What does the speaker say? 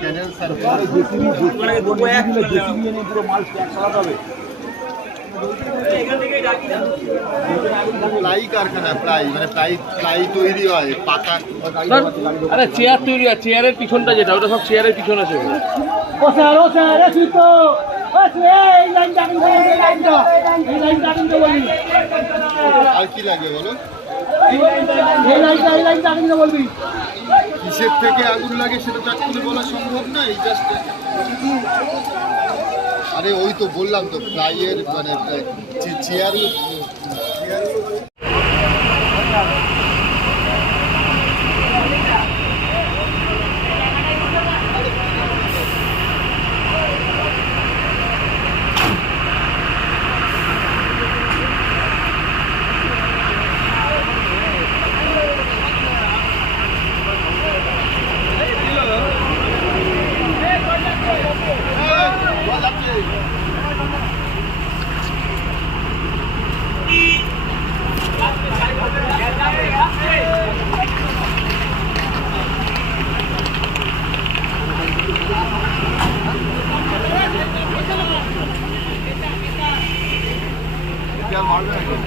ক্যানেল ply কারখানা ply মানে ply ply তৈরি হয় পাকা আরে চেয়ার তৈরি আর চেয়ারের পিছনটা যেটা ওটা সব চেয়ারের পিছন আছে। আর কি লাগে বলো? এই লাইনটা এই লাইনটা কিন্তু বলবি কিসের থেকে আগুন লাগে সেটা চাট করে বলা সম্ভব না, এই আরে ওই তো বললাম তো প্লাইয়ের মানে চেয়ার মারবে না